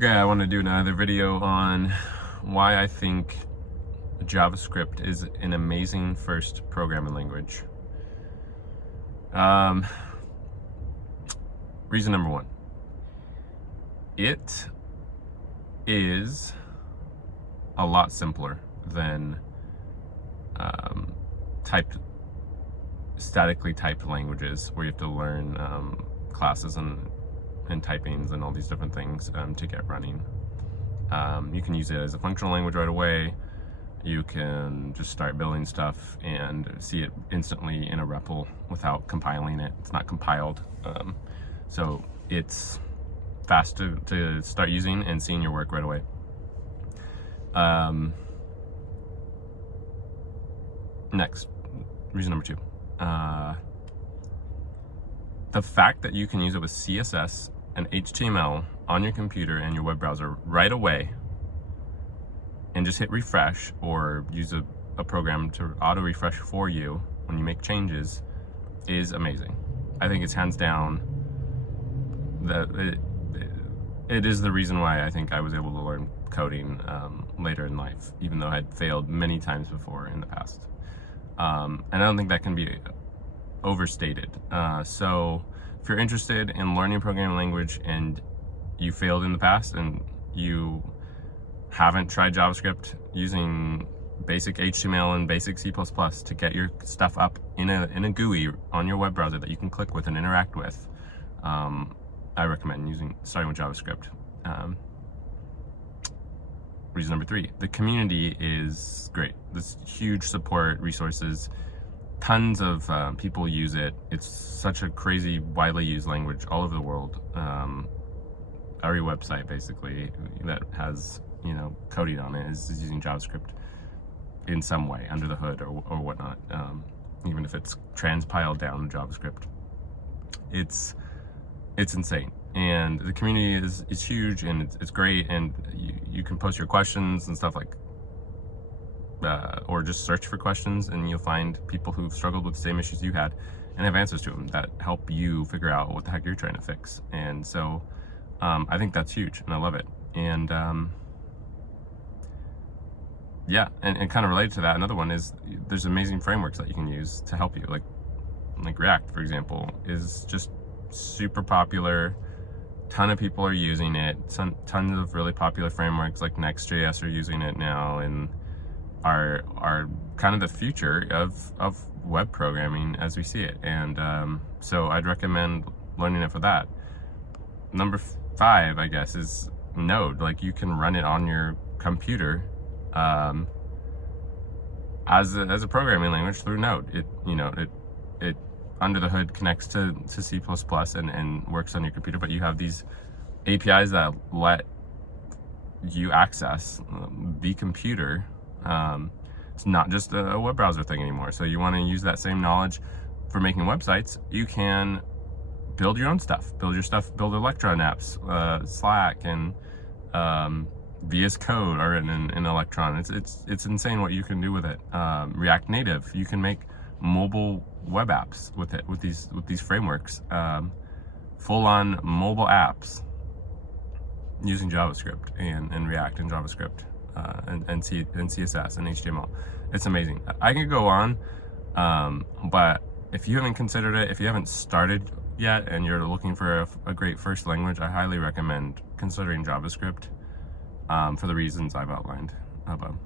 Yeah, I want to do another video on why I think JavaScript is an amazing first programming language. Reason number one, it is a lot simpler than statically typed languages where you have to learn classes and typings and all these different things to get running. You can use it as a functional language right away. You can just start building stuff and see it instantly in a REPL without compiling it. It's not compiled. So it's fast to start using and seeing your work right away. Next, reason number two. The fact that you can use it with CSS and HTML on your computer and your web browser right away and just hit refresh or use a program to auto refresh for you when you make changes is amazing. I think it's hands down that it is the reason why I think I was able to learn coding later in life, even though I had failed many times before in the past. And I don't think that can be overstated. So if you're interested in learning programming language and you failed in the past and you haven't tried JavaScript using basic HTML and basic C++ to get your stuff up in a GUI on your web browser that you can click with and interact with, I recommend starting with JavaScript. Reason number three, the community is great. There's huge support resources. Tons of people use it. It's such a crazy, widely used language all over the world. Every website basically that has coding on it is using JavaScript in some way under the hood or whatnot. Even if it's transpiled down in JavaScript, it's insane. And the community is huge and it's great. And you can post your questions and stuff like. Or just search for questions and you'll find people who've struggled with the same issues you had and have answers to them that help you figure out what the heck you're trying to fix. And so I think that's huge and I love it. And yeah, and kind of related to that, another one is there's amazing frameworks that you can use to help you. Like React, for example, is just super popular. Ton of people are using it. Tons of really popular frameworks like Next.js are using it now and are kind of the future of web programming as we see it. And so I'd recommend learning it for that. Number 5, I guess, is Node. Like, you can run it on your computer as a programming language through Node. It under the hood connects to C++ and works on your computer, but you have these APIs that let you access the computer. It's not just a web browser thing anymore. So you want to use that same knowledge for making websites. You can build your own stuff, build electron apps, Slack and VS Code are written in electron. It's insane what you can do with it. React Native, you can make mobile web apps with it, with these frameworks, full-on mobile apps using JavaScript and React and JavaScript. And CSS and HTML. It's amazing. I could go on, but if you haven't considered it, if you haven't started yet and you're looking for a great first language, I highly recommend considering JavaScript for the reasons I've outlined above.